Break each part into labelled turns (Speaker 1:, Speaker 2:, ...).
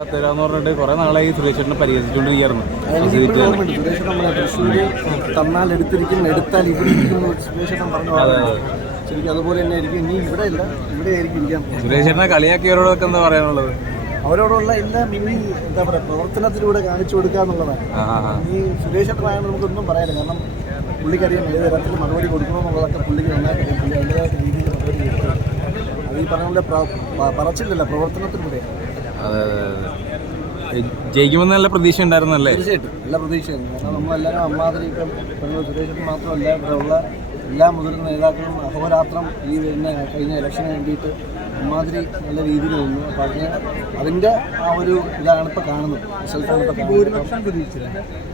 Speaker 1: തരാന്ന് പറഞ്ഞിട്ട് കുറെ നാളായി സുരേഷേട്ടനെ
Speaker 2: പറഞ്ഞ തൃശ്ശൂര് തന്നാൽ എടുത്തിരിക്കും എടുത്താൽ ഇവിടെ ഇരിക്കുന്നു സുരേഷേട്ടൻ പറഞ്ഞു ശരിക്കും അതുപോലെ തന്നെ ആയിരിക്കും. ഇനി ഇവിടെ ഇല്ല. ഇവിടെ ആയിരിക്കും ഇരിക്കാൻ പോകുന്നത്.
Speaker 1: സുരേഷേട്ടനെ കളിയാക്കിയവരോടൊക്കെ എന്താ പറയാനുള്ളത്?
Speaker 2: അവരോടുള്ള എല്ലാം ഇനി എന്താ പറയുക പ്രവർത്തനത്തിലൂടെ കാണിച്ചു കൊടുക്കുക എന്നുള്ളതാണ്. ഈ. സുരേഷേട്ടനായ നമുക്കൊന്നും പറയാനില്ല. കാരണം പുള്ളിക്കറിയാം ഏത് തരത്തിൽ മറുപടി കൊടുക്കണമെന്നുള്ളതൊക്കെ പുള്ളിക്ക് നന്നായിട്ട്. പുള്ളി അതിന്റെതായ രീതിയിൽ മറുപടി കൊടുക്കുക അത് ഈ പറഞ്ഞ പോലെ പ്ര- പ- പ്രവർത്തനത്തിലൂടെ
Speaker 1: അതെ അതെ അതെ. ജയിക്കുമെന്ന് നല്ല പ്രതീക്ഷ ഉണ്ടായിരുന്നല്ലേ?
Speaker 2: തീർച്ചയായിട്ടും. നല്ല പ്രതീക്ഷയായിരുന്നു കാരണം നമ്മളെല്ലാവരും അമ്മാതിരി ഇപ്പം സുരേഷൻ മാത്രമല്ല ഇവിടെ ഉള്ള എല്ലാ മുതിർന്ന നേതാക്കളും അഹോരാത്രം ഈ വരുന്ന കഴിഞ്ഞ ഇലക്ഷന് വേണ്ടിയിട്ട് അമ്മാതിരി നല്ല രീതിയിൽ നിന്നു. അപ്പം അതിന് അതിന്റെ ആ ഒരു ഇതാണ് ഇപ്പോൾ കാണുന്നത്. റിസൾട്ടാണ് ഇപ്പോൾ പ്രതീക്ഷിച്ചത്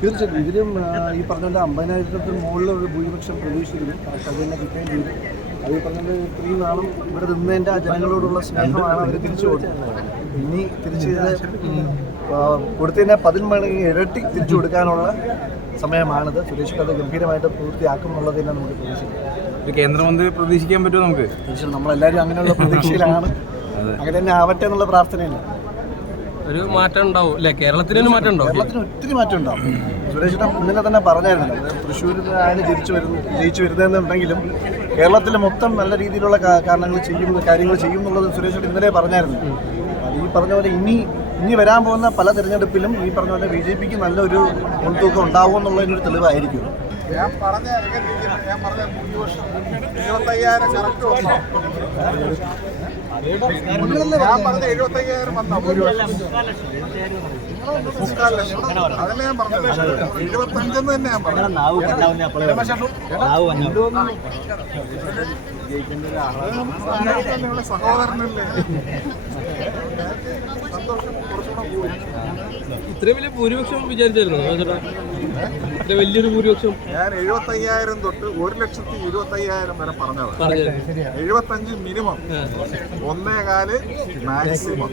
Speaker 2: തീർച്ചയായിട്ടും. ഇതിലും ഈ പറഞ്ഞ അമ്പതിനായിരത്തിന് മുകളിൽ ഒരു ഭൂരിപക്ഷം പ്രതീക്ഷിക്കുന്നു അത് തന്നെ കിട്ടുകയും ചെയ്തു. അത് ഈ പറഞ്ഞ പോലെ ഇത്രയും നാളും ഇവിടെ നിന്നതിന്റെ ആ ജനങ്ങളോടുള്ള സ്നേഹമാണ് അവർ തിരിച്ചു കൊടുക്കുന്നത് ഇനി തിരിച്ച് കൊടുത്തതിനെ പതിന്മടങ്ങ് ഇരട്ടി തിരിച്ചു കൊടുക്കാനുള്ള സമയമാണിത്. സുരേഷ് അത് ഗംഭീരമായിട്ട് പൂർത്തിയാക്കും എന്നുള്ളത് തന്നെ നമുക്ക് പ്രതീക്ഷിക്കാം.
Speaker 1: ഒരു കേന്ദ്രമന്ത്രി പ്രതീക്ഷിക്കാൻ പറ്റുമോ നമുക്ക്?
Speaker 2: തീർച്ചയായും നമ്മളെല്ലാവരും അങ്ങനെയുള്ള പ്രതീക്ഷയിലാണ്. അങ്ങനെ തന്നെ ആവട്ടെ എന്നുള്ള പ്രാർത്ഥനയില്ല
Speaker 3: ഒരു മാറ്റം ഉണ്ടാവും അല്ലെ? കേരളത്തിന് ഒരു മാറ്റം ഉണ്ടാവും.
Speaker 2: കേരളത്തിന് ഒത്തിരി മാറ്റം ഉണ്ടാവും. സുരേഷ് ഇന്നലെ തന്നെ പറഞ്ഞായിരുന്നു തൃശ്ശൂരിൽ ആണ് ജയിച്ചു വരുന്നു ജയിച്ചു വരുന്നതെന്നുണ്ടെങ്കിലും കേരളത്തിൽ മൊത്തം നല്ല രീതിയിലുള്ള കാരണങ്ങൾ ചെയ്യും കാര്യങ്ങൾ ചെയ്യും എന്നുള്ളത് സുരേഷ് ഇന്നലെ പറഞ്ഞായിരുന്നു. ഈ പറഞ്ഞ പോലെ ഇനി ഇനി വരാൻ പോകുന്ന പല തിരഞ്ഞെടുപ്പിലും ഈ പറഞ്ഞ പോലെ ബി ജെ പിക്ക് നല്ലൊരു മുൻതൂക്കം ഉണ്ടാവും എന്നുള്ളതിനൊരു തെളിവായിരിക്കും.
Speaker 4: ഞാൻ പറഞ്ഞ ഞാൻ പറഞ്ഞ ഭൂരിപക്ഷം എഴുപത്തയ്യായിരം കറക്റ്റ് വന്നോ. ഞാൻ പറഞ്ഞ എഴുപത്തയ്യായിരം വന്നോ. ഭൂരിപക്ഷം മുക്കാൽ ലക്ഷം. അതല്ലേ ഞാൻ പറഞ്ഞത്. എഴുപത്തഞ്ചെന്ന് തന്നെ ഞാൻ പറഞ്ഞത്.
Speaker 3: ഇത്ര വലിയ ഭൂരിപക്ഷം വിചാരിച്ചായിരുന്നു? ഇത്ര വലിയൊരു ഭൂരിപക്ഷം?
Speaker 4: ഞാൻ എഴുപത്തി അയ്യായിരം തൊട്ട് ഒരു ലക്ഷത്തി ഇരുപത്തി അയ്യായിരം വരെ
Speaker 3: പറഞ്ഞത്.
Speaker 4: എഴുപത്തഞ്ച് മിനിമം. ഒന്നേകാൽ മാക്സിമം.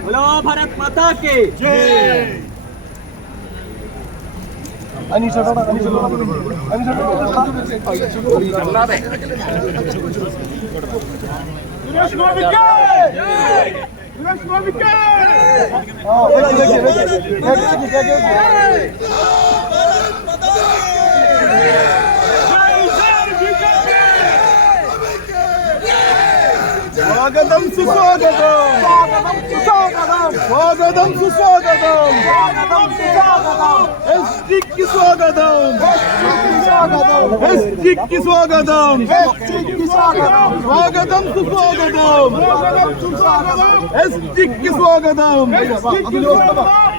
Speaker 3: बोलो भारत
Speaker 2: माता के Aneesha Aneesha Aneesha Vem aqui, vem aqui, vem aqui. Olha lá, Gandão do Sussô, Gandão! Olha lá, Gandão do Sussô, Gandão! Estique sua Gandão!
Speaker 4: Estique sua Gandão! Estique sua Gandão!
Speaker 2: Estique
Speaker 5: sua Gandão! Estique sua Gandão! Estique sua Gandão!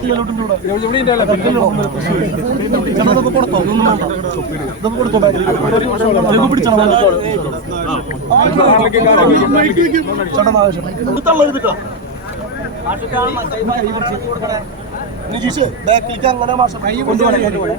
Speaker 5: സ്വാഗതം ബാക്കിലേക്ക് അങ്ങനെ മാസം കൈ കൊണ്ടുപോകണം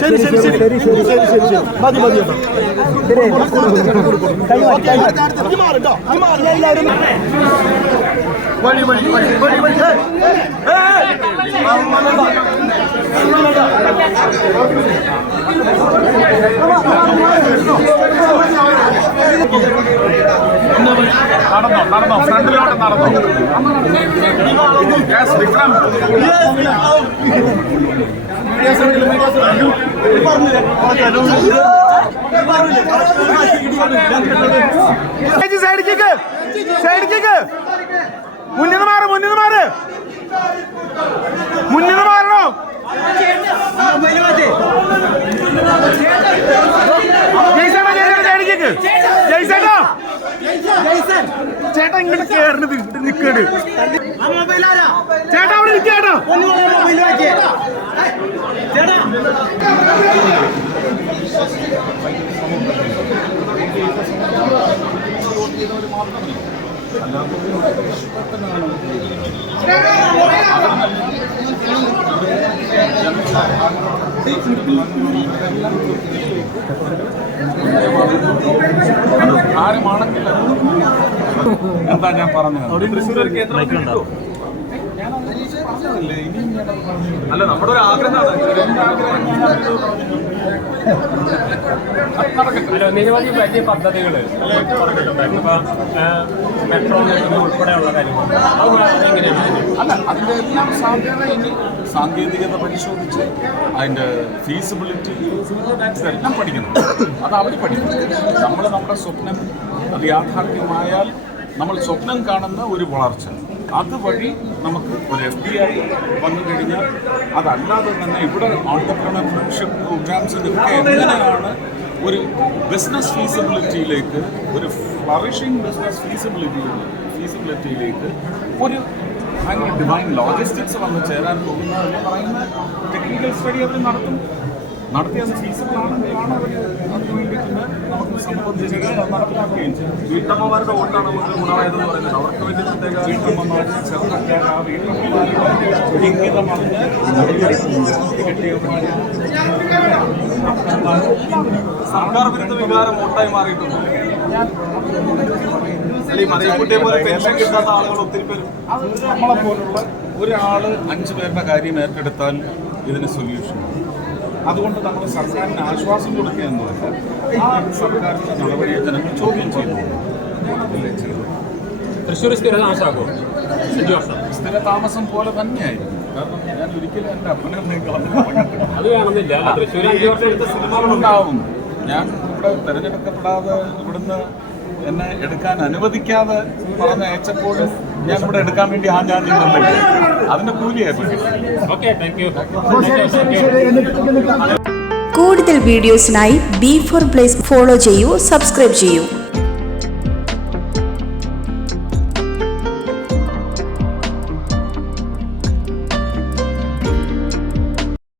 Speaker 2: ശരി ശരി ശരി ശരി ശരി ശരി ശരി മതി മതി വഴി വഴി വഴി വഴി വഴി
Speaker 4: നടന്നോ നടന്നോ ഫ്രണ്ടിലോട്ട് നടന്നോ yes Vikram
Speaker 2: side kick side kick മുന്നിൽ മാറ് മുന്നിൽ മാറ്. മുന്നിൽ മാറണോ?
Speaker 6: ചേട്ടാ ഇങ്ങോട്ട് കേറണത് നിക്കണ്ട് ചേട്ടാ അവിടെ നിൽക്കേട്ടോ
Speaker 4: ആരുമാണെങ്കിൽ എന്താ ഞാൻ പറഞ്ഞത്?
Speaker 1: അല്ല നമ്മുടെ ഒരു ആഗ്രഹമാണ്.
Speaker 7: നിരവധി വലിയ പദ്ധതികൾ മെട്രോ ഉൾപ്പെടെയുള്ള കാര്യങ്ങൾ
Speaker 4: അല്ല അതിന്റെ എല്ലാം സാധ്യത ഇനി സാങ്കേതികത പരിശോധിച്ച് അതിന്റെ ഫീസിബിലിറ്റി എല്ലാം പഠിക്കണം. അത് അവർ പഠിക്കണം നമ്മൾ നമ്മുടെ സ്വപ്നം അത് യാഥാർത്ഥ്യമായാൽ നമ്മൾ സ്വപ്നം കാണുന്ന ഒരു വളർച്ച. അതുവഴി നമുക്ക് ഒരു എഫ് ഡി ഐ വന്നു കഴിഞ്ഞാൽ അതല്ലാതെ തന്നെ ഇവിടെ ഓണ്ടർപ്രണർഷിപ്പ് പ്രോഗ്രാംസിലൊക്കെ എങ്ങനെയാണ് ഒരു ബിസിനസ് ഫീസിബിലിറ്റിയിലേക്ക് ഒരു ഫ്ലറിഷിംഗ് ബിസിനസ് ഫീസിബിലിറ്റി ഫീസിബിലിറ്റിയിലേക്ക് ഒരു ഭയങ്കര ഡിവൈൻ ലോജിസ്റ്റിക്സ് വന്ന് ചേരാൻ പോകുന്ന എന്ന് പറയുന്ന ടെക്നിക്കൽ സ്റ്റഡി അവർ നടത്തും. നടത്തി അത് ഫീസിബിൾ ആണെങ്കിലാണ് അവർ
Speaker 1: വീട്ടമ്മമാരുടെ വോട്ടാണ് നമുക്ക് ഗുണമായതെന്ന് പറയുന്നത്. അവർക്ക് വേണ്ടി പ്രത്യേക
Speaker 4: ആ
Speaker 1: സർക്കാർ വിരുദ്ധ വികാരം വോട്ടായി മാറിയിട്ടുണ്ട്. അല്ല ഈ മറിയക്കുട്ടിയെ പോലെ പെൻഷൻ കിട്ടാത്ത ആളുകൾ ഒത്തിരി പേര്
Speaker 4: നമ്മളെ പോലുള്ള ഒരാൾ അഞ്ചു പേരുടെ കാര്യം ഏറ്റെടുത്താൽ ഇതിന് സൊല്യൂഷൻ അതുകൊണ്ട് നമ്മൾ സർക്കാരിന് ആശ്വാസം കൊടുക്കുക എന്നതല്ല ആ സർക്കാരിന്റെ നടപടിയെ ജനങ്ങൾ ചോദ്യം ചെയ്യുന്നു അതല്ലേ ചെയ്തത്?
Speaker 7: തൃശ്ശൂർ സ്ഥിര താമസാക്കുമോ അഞ്ചു വർഷം
Speaker 4: സ്ഥിര താമസം പോലെ തന്നെയായിരിക്കും കാരണം ഞാൻ ഒരിക്കലും
Speaker 7: എന്റെ സിനിമകളുണ്ടാവും.
Speaker 4: ഉണ്ടാവും ഞാൻ ഇവിടെ തിരഞ്ഞെടുക്കപ്പെടാതെ ഇവിടുന്ന് എന്നെ എടുക്കാൻ അനുവദിക്കാതെ പറഞ്ഞ അയച്ചപ്പോഴും ഞാൻ ഇവിടെ എടുക്കാൻ വേണ്ടി ആ ഞാൻ നിന്നില്ല അതിന്റെ കൂലിയായിരുന്നു
Speaker 8: കൂടുതൽ വീഡിയോസിനായി ബി ഫോർ പ്ലേസ് ഫോളോ ചെയ്യൂ സബ്സ്ക്രൈബ് ചെയ്യൂ.